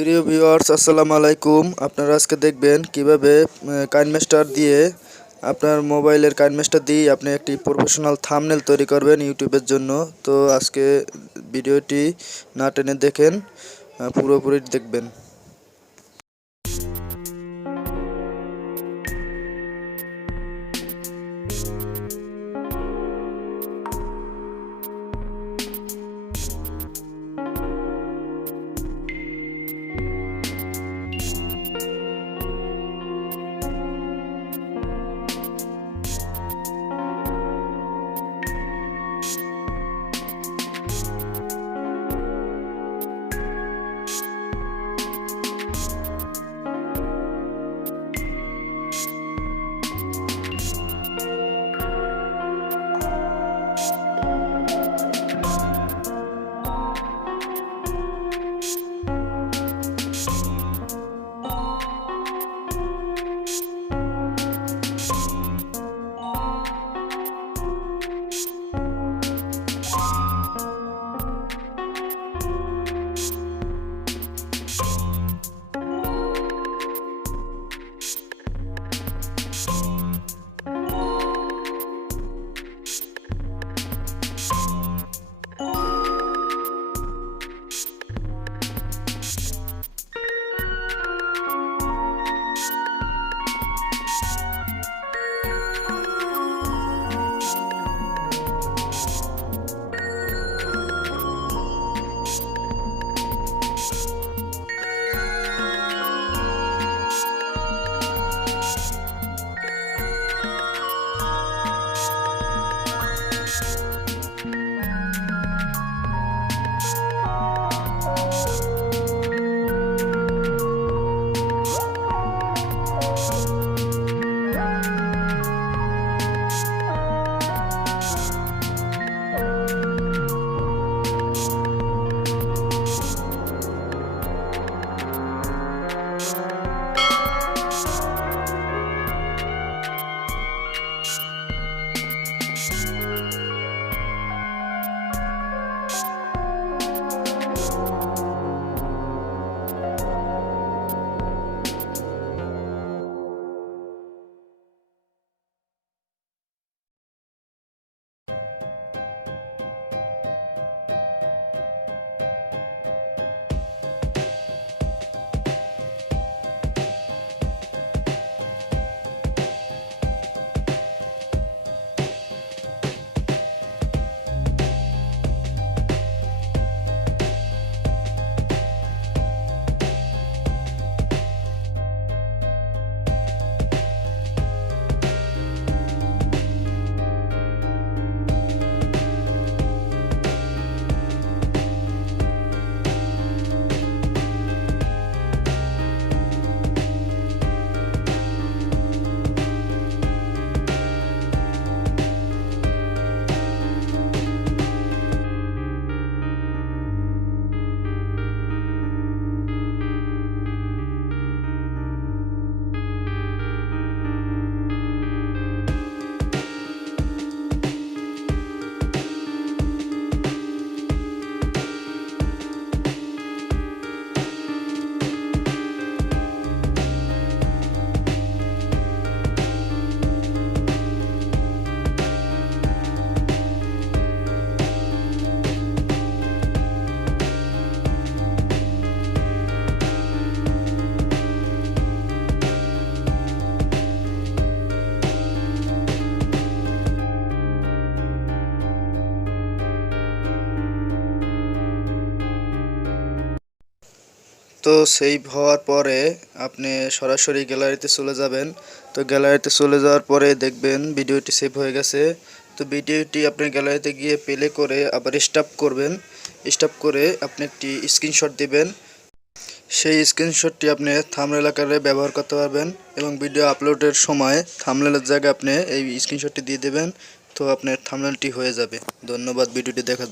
প্রিয় ভিউয়ার্স, আসসালামু আলাইকুম। আপনারা আজকে দেখবেন কিভাবে কাইনমাস্টার দিয়ে আপনার মোবাইলের কাইনমাস্টার দিয়ে আপনি একটি প্রফেশনাল থাম্বনেল তৈরি করবেন ইউটিউবের জন্য। তো আজকে ভিডিওটি না টেনে দেখেন, পুরোপুরি দেখবেন। তো সেভ হওয়ার পরে আপনি সরাসরি গ্যালারিতে চলে যাবেন। তো গ্যালারিতে চলে যাওয়ার পরে দেখবেন ভিডিওটি সেভ হয়ে গেছে। তো ভিডিওটি আপনি গ্যালারিতে গিয়ে প্লে করে আবার স্টপ করবেন। স্টপ করে আপনি একটি স্ক্রিনশট দিবেন। সেই স্ক্রিনশটটি আপনি থাম্বনেল আকারে ব্যবহার করতে পারবেন এবং ভিডিও আপলোডের সময় থাম্বনেলের জায়গায় আপনি এই স্ক্রিনশটটি দিয়ে দেবেন। তো আপনার থাম্বনেলটি হয়ে যাবে। ধন্যবাদ ভিডিওটি দেখার জন্য।